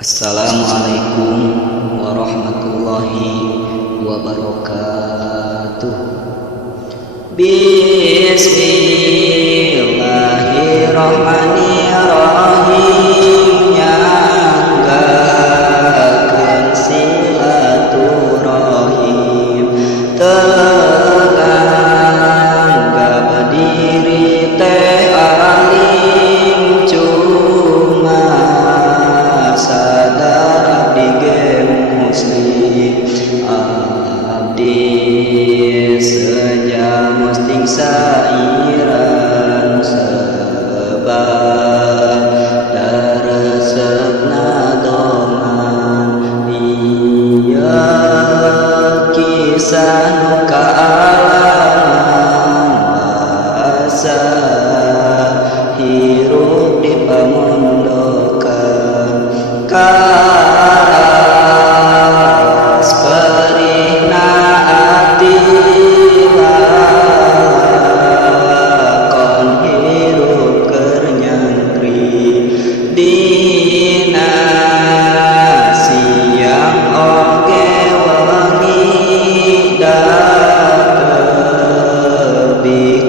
Assalamualaikum warahmatullahi wabarakatuh. Bismillahirrahmanirrahim. Nyanggakeun silaturahim, tegang berdiri teh alim, cuma sadar abdi ge muslim, abdi seja musting sairan sebab daresepna doman. Ieu kisah nu kaalaman basa hirup di pamondokan, karas perihna ati lakon hirup keur nyantri dina siang oge wengi dateuh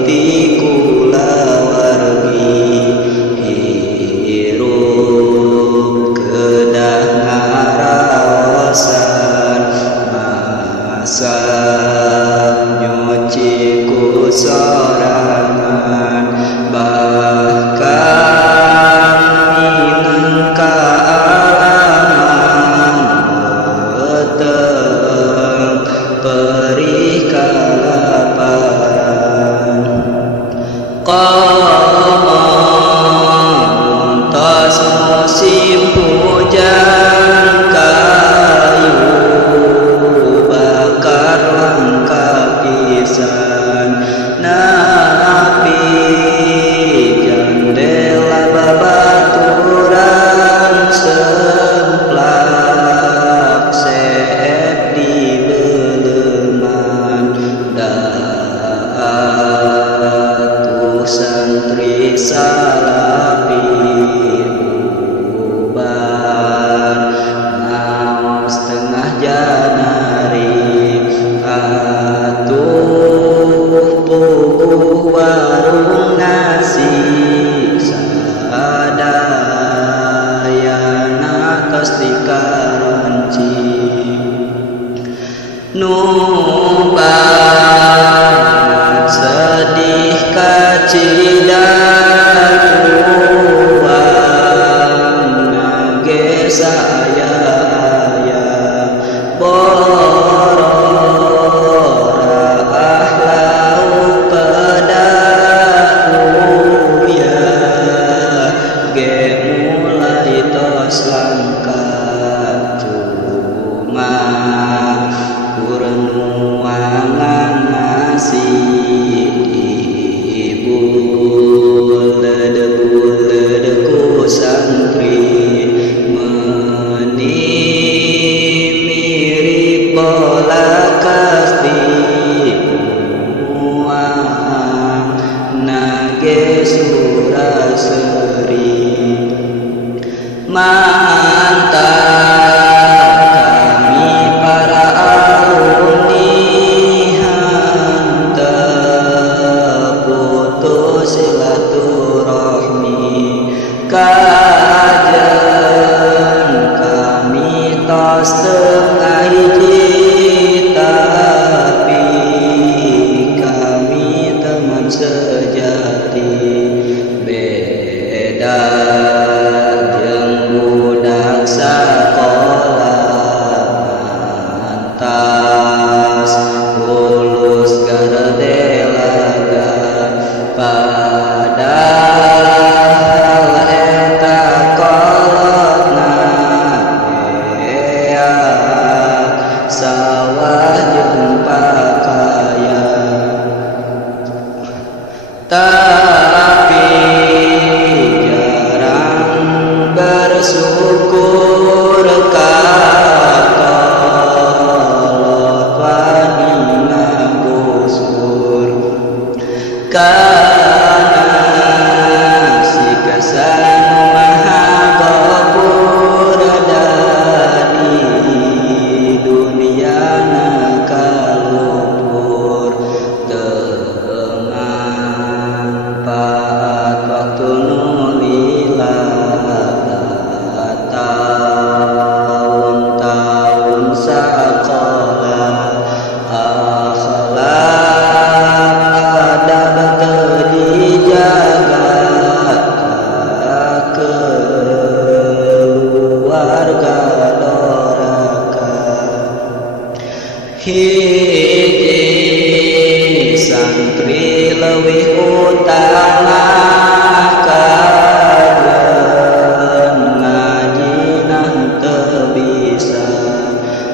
ti kulawargi hirup kedah ngaraosan masa nyuci ku sorangan, bahkan minang kaalaman beteng perih kalaparan. Komontos musim hujan, kayu bakar langka pisan, napi jandela babaturan semplak seep di beleman. Atuh santri salapi uban ngaos tengah janari, atuh puguh warung nasi sadayana tos dikaronci. Nuban sedih kacidaruan nage saya borora ahlau pedahu ya ge mulai tos langkat, cuma kurnuangan nasi dibuled ku santri, meuni mirip bola kasti muang nage suraseri. Mantap kami para alumni hanteu putus silaturahmi, kajen kami tos tengah hiji tapi kami teman sejati. Beda jeung budak sakola mantas lulus gardelaga, padahal eta kolotna bea sawah jeung pakaian. Tapi jarang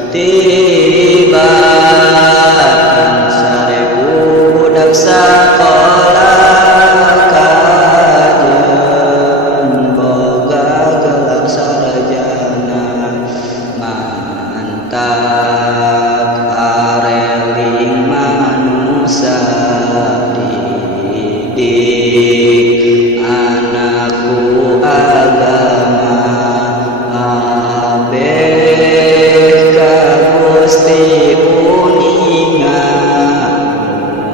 tibatan sarebu budak sakola kajen boga gelar sarjana mantap areling manusia didik anakku agama abeh ka Gusti uningan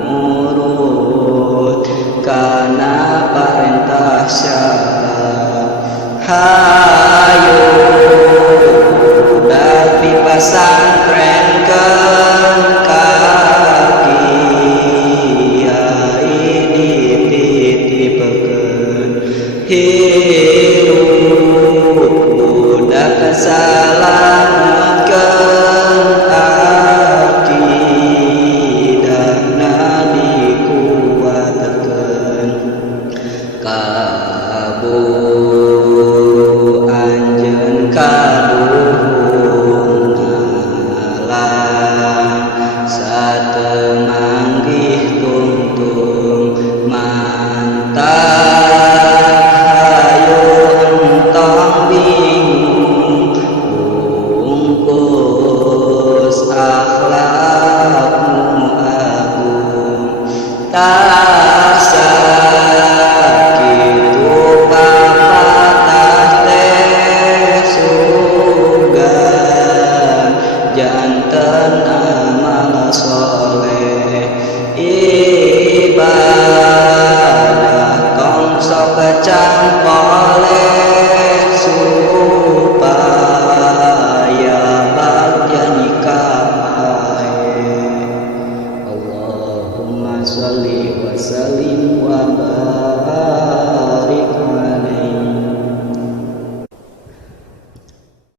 nurut kana parentah syarat hayu budak pipasa